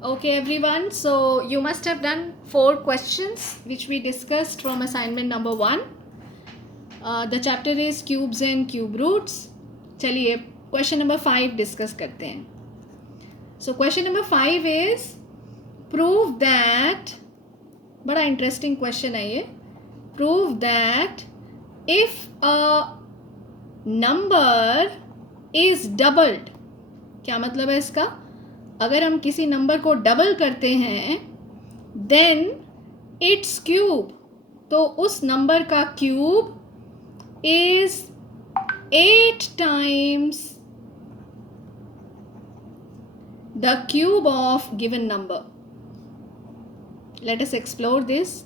Okay, everyone. So you must have done 4 questions which we discussed from assignment number 1. The chapter is cubes and cube roots. चलिए question number 5 discuss करते हैं. So question number 5 is prove that, बड़ा interesting question है ये. Prove that if a number is doubled, क्या मतलब है इसका? अगर हम किसी नंबर को डबल करते हैं देन इट्स क्यूब, तो उस नंबर का cube is 8 times the cube of given number. Let us explore this.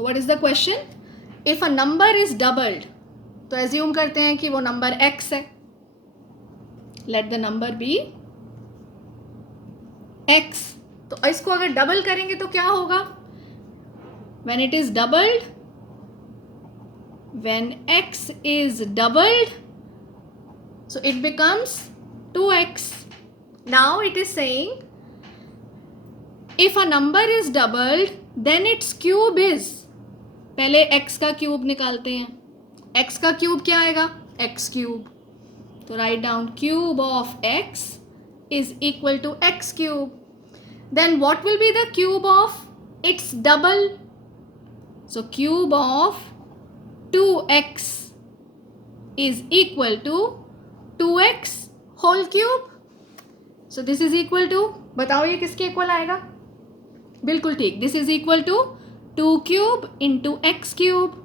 What is the question? If a number is doubled, तो एज्यूम करते हैं कि वो नंबर x है. Let the number be x. तो इसको अगर डबल करेंगे तो क्या होगा? When it is doubled, when x is doubled, so it becomes 2x. Now it is saying if a number is doubled then it's cube is, पहले x का cube निकालते हैं. x का क्यूब क्या आएगा? x cube. तो write down cube of x is equal to x cube. Then what will be the cube of its double? So cube of 2x is equal to 2x whole cube. So this is equal to, बताओ ये किसके इक्वल आएगा? बिल्कुल ठीक, this is equal to 2 cube into x cube.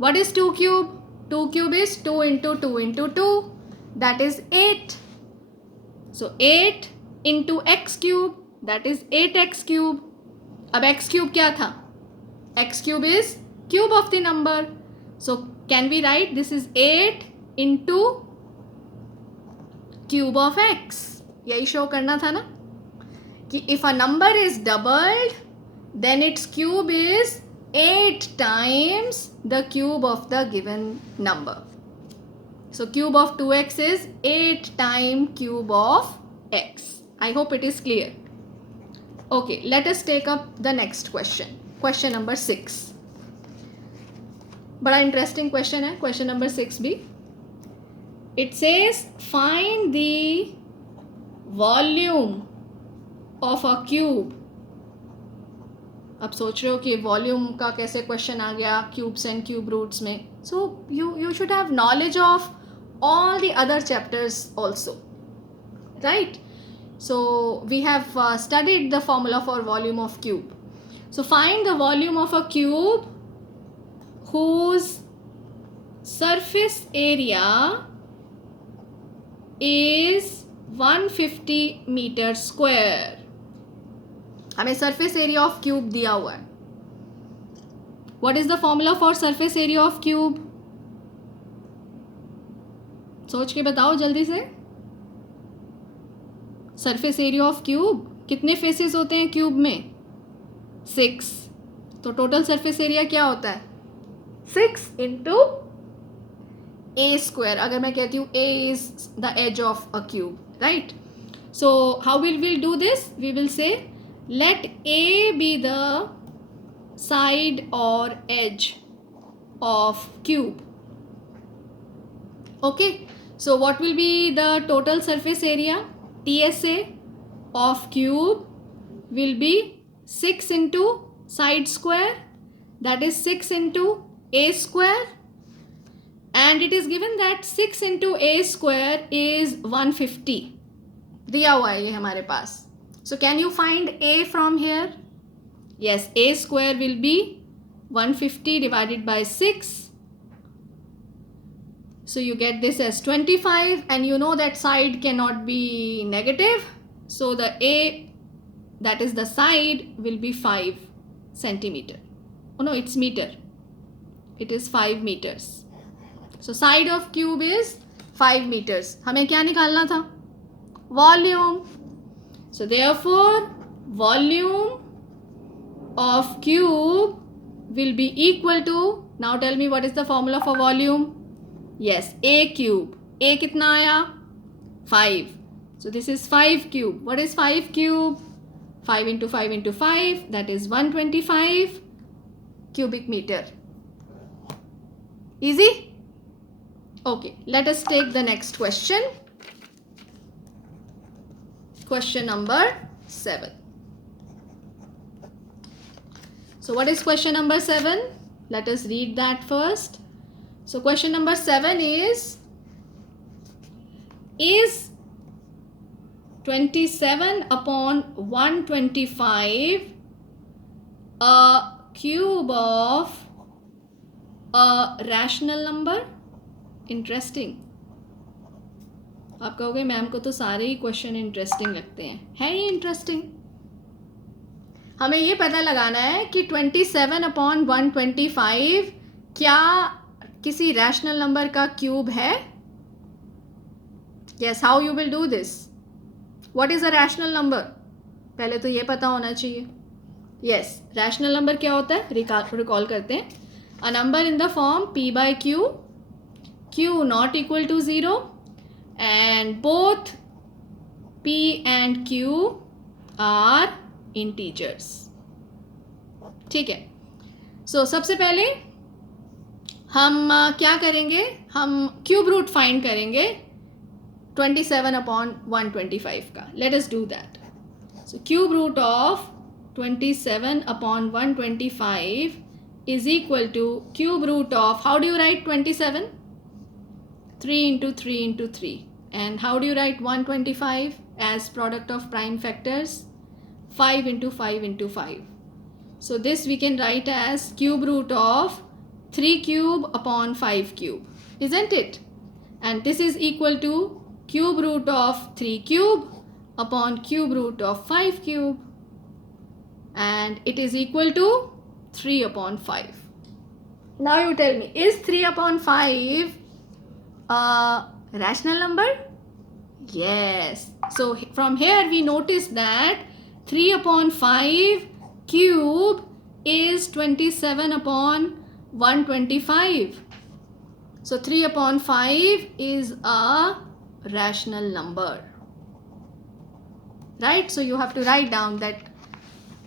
What is 2 cube? 2 cube is 2 into 2 into 2, that is 8. So 8 into x cube, that is 8x cube. अब x cube क्या था? x cube is cube of the number. So can we write this is 8 into cube of x? यही show करना था ना कि if a number is doubled then its cube is 8 times the cube of the given number. So cube of 2x is 8 times cube of x. I hope it is clear. Okay, let us take up the next question. Question number 6. बड़ा interesting question है question number 6 भी. It says find the volume of a cube. अब सोच रहे हो कि volume का कैसे क्वेश्चन आ गया क्यूब्स एंड क्यूब रूट्स में. So you should have knowledge of all the other chapters also, right? So we have studied the formula for volume of cube. So find the volume of a cube whose surface area is 150 meter square. हमें surface area of cube दिया हुआ है. What is the formula for surface area of cube? सोच के बताओ जल्दी से. Surface area of cube, कितने फेसेस होते हैं क्यूब में? 6. तो टोटल सरफेस एरिया क्या होता है? 6 इंटू ए स्क्वायर. अगर मैं कहती हूँ A is the edge of a cube, right? So how will do this? We will say let A be the side और edge of cube. Okay, so what will be the total surface area? TSA of cube will be 6 into side square, that is 6 into a square, and it is given that 6 into a square is 150. दिया हुआ है ये हमारे पास. So can you find a from here? Yes, a square will be 150 divided by 6. So you get this as 25, and you know that side cannot be negative. So the A, that is the side, will be 5 centimeter. Oh no, it's meter. It is 5 meters. So side of cube is 5 meters. हमें क्या निकालना था? Volume. So therefore, volume of cube will be equal to, now tell me what is the formula for volume? Yes, a cube. a कितना आया? 5. So this is 5 cube. What is 5 cube? 5 into 5 into 5, that is 125 cubic meter. Easy? Okay, let us take the next question. Question number 7. So what is question number 7? Let us read that first. So question number 7 is 27 upon 125 a cube of a rational number? Interesting. आप कहोगे ma'am को तो सारे ही question interesting लगते हैं. है ये interesting? हमें ये पता लगाना है कि 27 अपॉन 125 क्या किसी रैशनल नंबर का क्यूब है? Yes, how you will do this? What is a rational number? पहले तो ये पता होना चाहिए. Yes, rational number क्या होता है? Recall करते हैं. A number in the form p by q, q not equal to 0, and both p and q are integers. ठीक है. So सबसे पहले हम क्या करेंगे? हम क्यूब रूट फाइंड करेंगे 27 upon 125 का. Let us do that. So cube root of 27 upon 125 is equal to cube root of, how do you write 27? 3 into 3 into 3. And how do you write 125 as product of prime factors? 5 into 5 into 5. So this we can write as cube root of 3 cube upon 5 cube, isn't it? And this is equal to cube root of 3 cube upon cube root of 5 cube, and it is equal to 3 upon 5. Now you tell me, is 3 upon 5 a rational number? Yes. So from here we notice that 3 upon 5 cube is 27 upon 125. So 3 upon 5 is a rational number, right? So you have to write down that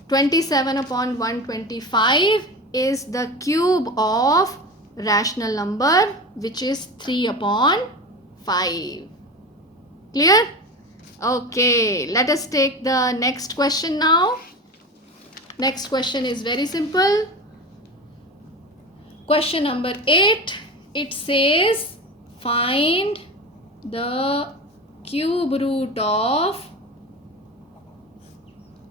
27 upon 125 is the cube of rational number, which is 3 upon 5. Clear? Okay, let us take the next question now. Next question is very simple. Question number 8. It says find the cube root of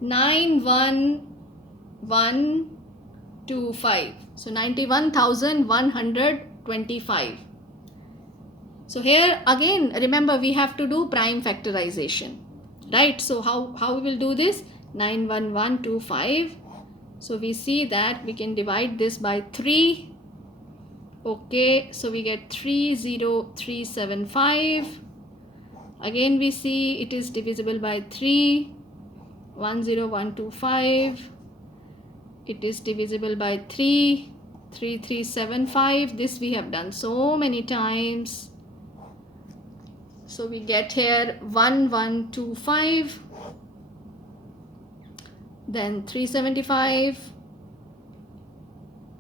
91125. So 91,125. So here again, remember we have to do prime factorization, right? So how we will do this? 91125. So we see that we can divide this by 3. Okay, so we get 30375. Again we see it is divisible by 3. 10125. It is divisible by 3. 3375. This we have done so many times. So we get here 1125. Then 375.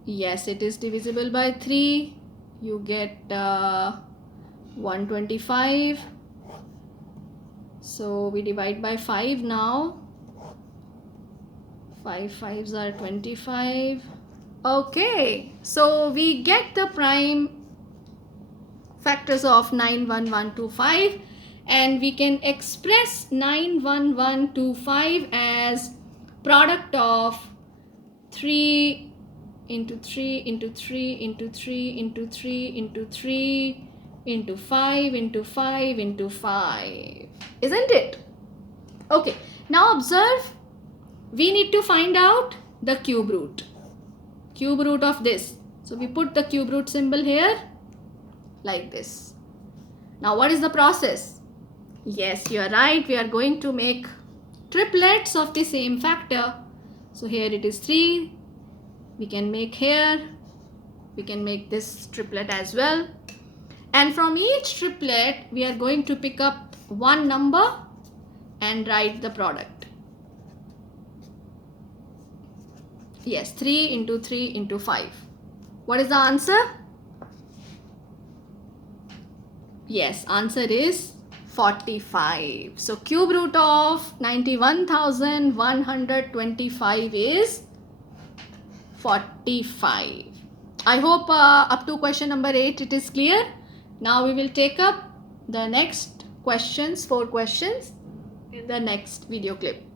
Yes, it is divisible by 3. You get 125. So we divide by 5 now. 5 5s are 25. Okay, so we get the prime factors of 91125, and we can express 91125 as product of 3 into 3 into 3 into 3 into 3 into 3 into 5 into 5 into 5, isn't it? Okay, now observe, we need to find out the cube root of this. So we put the cube root symbol here like this. Now what is the process? Yes, you are right, we are going to make triplets of the same factor. So here it is 3. We can make here, we can make this triplet as well. And from each triplet, we are going to pick up one number and write the product. Yes, 3 into 3 into 5. What is the answer? Yes, answer is 45. So cube root of 91,125 is 45. I hope up to question number 8 it is clear. Now we will take up the next questions, 4 questions in the next video clip.